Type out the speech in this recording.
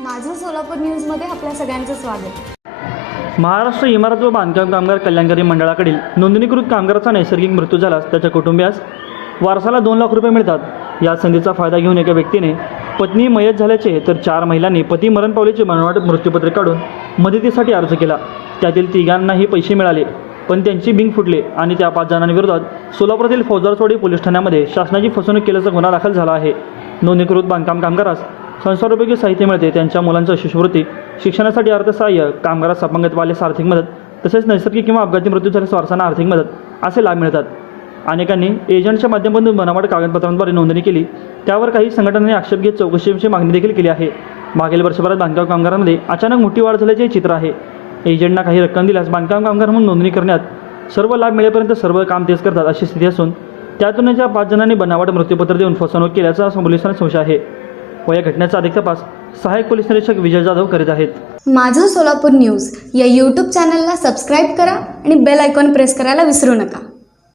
माझं सोलापूर न्यूजमध्ये आपल्या सगळ्यांचं स्वागत. महाराष्ट्र इमारत व बांधकाम कामगार कल्याणकारी मंडळाकडील नोंदणीकृत कामगाराचा नैसर्गिक मृत्यू झाल्यास त्याच्या कुटुंबियास वारसाला दोन लाख रुपये मिळतात. या संधीचा फायदा घेऊन एका व्यक्तीने पत्नी मयत झाल्याचे तर चार महिलांनी पती मरण पावल्याचे मनवाट मृत्यूपत्र काढून मदतीसाठी अर्ज केला. त्यातील तिघांनाही पैसे मिळाले पण त्यांची बिंग फुटले आणि त्या पाच जणांविरोधात सोलापुरातील फौजदारसोडी पोलीस ठाण्यामध्ये शासनाची फसवणूक केल्याचा गुन्हा दाखल झाला आहे. नोंदणीकृत बांधकाम कामगारास संसारोपयोगी साहित्य मिळते. त्यांच्या मुलांचं शिष्यवृत्ती शिक्षणासाठी अर्थसहाय्य कामगारास अपंगत्व आल्यास आर्थिक मदत तसेच नैसर्गिक किंवा अपघाती मृत्यू झाल्यास वारसांना आर्थिक मदत असे लाभ मिळतात. अनेकांनी एजंटच्या माध्यमातून बनावट कागदपत्रांद्वारे नोंदणी केली. त्यावर काही संघटनांनी आक्षेप घेत चौकशीची मागणी देखील केली आहे. मागील वर्षभरात बांधकाम कामगारांमध्ये अचानक मोठी वाढ झाल्याचे चित्र आहे. एजंटना काही रक्कम दिल्यास बांधकाम कामगार म्हणून नोंदणी करण्यात सर्व लाभ मिळेपर्यंत सर्व काम तेच करतात अशी स्थिती असून त्यातून ज्या पाच जणांनी बनावट मृत्यूपत्र देऊन फसवणूक केल्याचा पोलिसांना संशय आहे. व या घटनेचा अधिक तपास सहाय्यक पोलीस निरीक्षक विजय जाधव करीत आहेत. माझं सोलापूर न्यूज या यूट्यूब चॅनलला सबस्क्राईब करा आणि बेल आयकॉन प्रेस करायला विसरू नका.